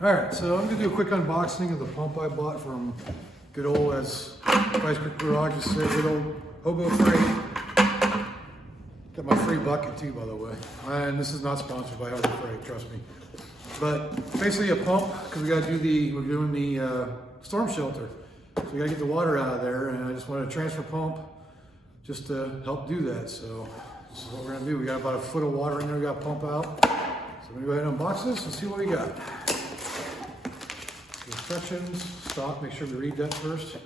All right, so I'm gonna do a quick unboxing of the pump I bought from good old, as Vice Grip Garage just said, good old Hobo Freight. Got my free bucket too, by the way. And this is not sponsored by Hobo Freight, trust me. But basically a pump, because we're doing the storm shelter. So we gotta get the water out of there, and I just wanted a transfer pump just to help do that. So this is what we're gonna do. We got about a foot of water in there we gotta pump out. So I'm gonna go ahead and unbox this and see what we got. Instructions, stock, make sure we read that first.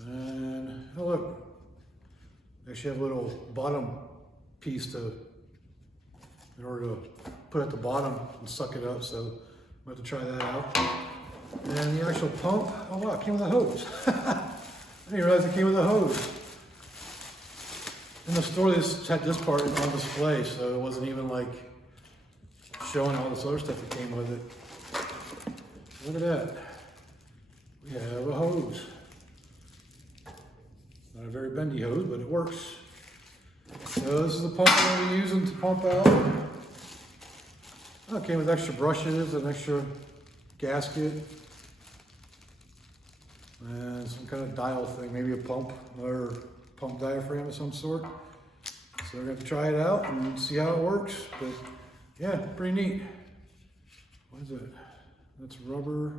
And oh look, they actually have a little bottom piece in order to put at the bottom and suck it up, so I'm going to try that out. And the actual pump, oh wow, it came with a hose. I didn't realize it came with a hose. In the store they just had this part on display, so it wasn't even like showing all this other stuff that came with it. Look at that. We have a hose. Not a very bendy hose, but it works. So this is the pump I'm going to be using to pump out. Oh, it came with extra brushes, an extra gasket, and some kind of dial thing, maybe a pump or pump diaphragm of some sort. So we're going to try it out and see how it works. But yeah, pretty neat. What is it? That's rubber.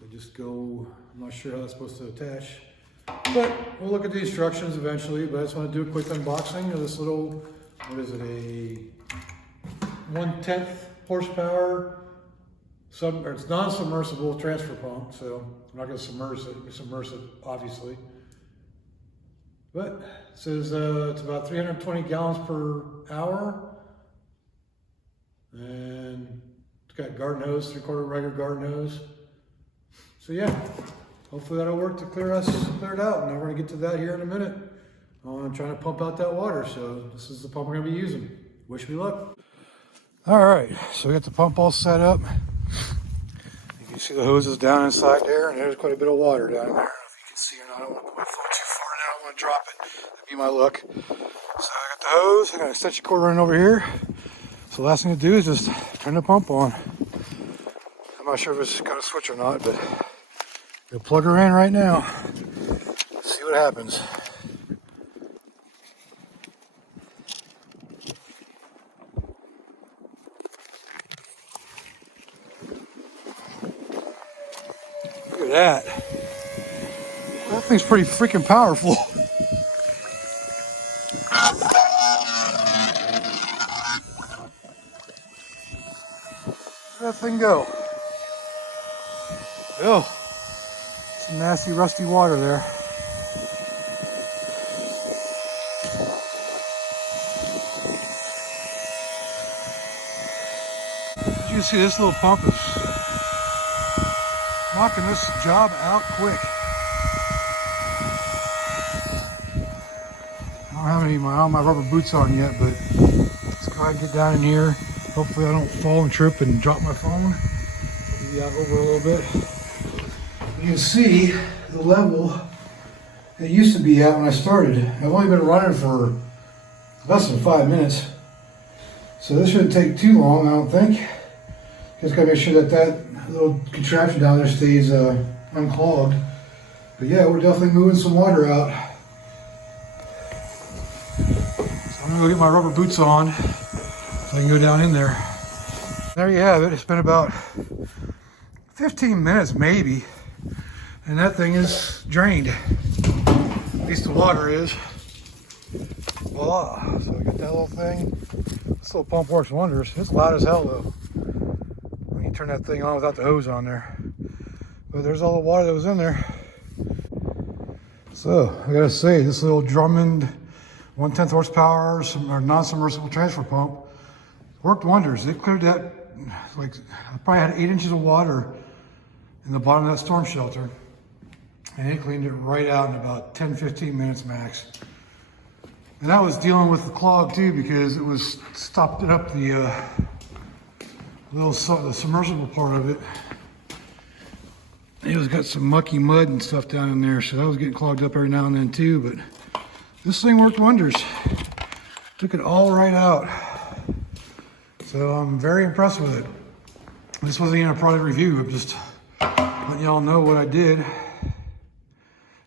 They just go, I'm not sure how that's supposed to attach. But we'll look at the instructions eventually, but I just want to do a quick unboxing of this little, what is it, a 1/10 horsepower, it's non-submersible transfer pump, so I'm not going to submerge it, obviously. But it says it's about 320 gallons per hour, and it's got garden hose, 3/4 regular garden hose. So yeah, hopefully that'll work to clear it out. And we're gonna get to that here in a minute. I'm trying to pump out that water. So this is the pump we're gonna be using. Wish me luck. All right, so we got the pump all set up. You can see the hoses down inside there, and there's quite a bit of water down there. I don't know if you can see or not. I don't want to put my phone too far now. I don't want to drop it. That'd be my luck. So I got the hose. I got an extension cord running over here. So the last thing to do is just turn the pump on. I'm not sure if it's got a switch or not, but we'll plug her in right now. See what happens. Look at that. That thing's pretty freaking powerful. Where'd that thing go? Oh, some nasty rusty water there. As you can see, this little pump is knocking this job out quick. I don't have my rubber boots on yet, but let's go ahead and get down in here. Hopefully I don't fall and trip and drop my phone. Maybe out over a little bit. You can see the level it used to be at when I started. I've only been running for less than 5 minutes. So this shouldn't take too long, I don't think. Just gotta make sure that little contraption down there stays unclogged. But yeah, we're definitely moving some water out. So I'm gonna go get my rubber boots on so I can go down in there. There you have it. It's been about 15 minutes maybe. And that thing is drained. At least the water is. Voila. So I got that little thing. This little pump works wonders. It's loud as hell though, when you turn that thing on without the hose on there. But there's all the water that was in there. So I gotta say, this little Drummond 1/10 horsepower or non-submersible transfer pump worked wonders. It cleared that, like, I probably had 8 inches of water in the bottom of that storm shelter. And it cleaned it right out in about 10-15 minutes max. And that was dealing with the clog too, because it was stopped it up the submersible part of it. It was got some mucky mud and stuff down in there, so that was getting clogged up every now and then too. But this thing worked wonders. Took it all right out. So I'm very impressed with it. This wasn't even a product review. I'm just letting y'all know what I did.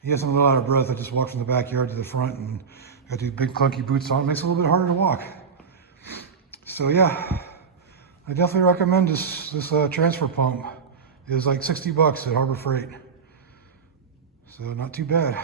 Yes, I'm a little out of breath. I just walked from the backyard to the front and got these big clunky boots on. It makes it a little bit harder to walk. So yeah, I definitely recommend this transfer pump. It was like $60 at Harbor Freight. So not too bad.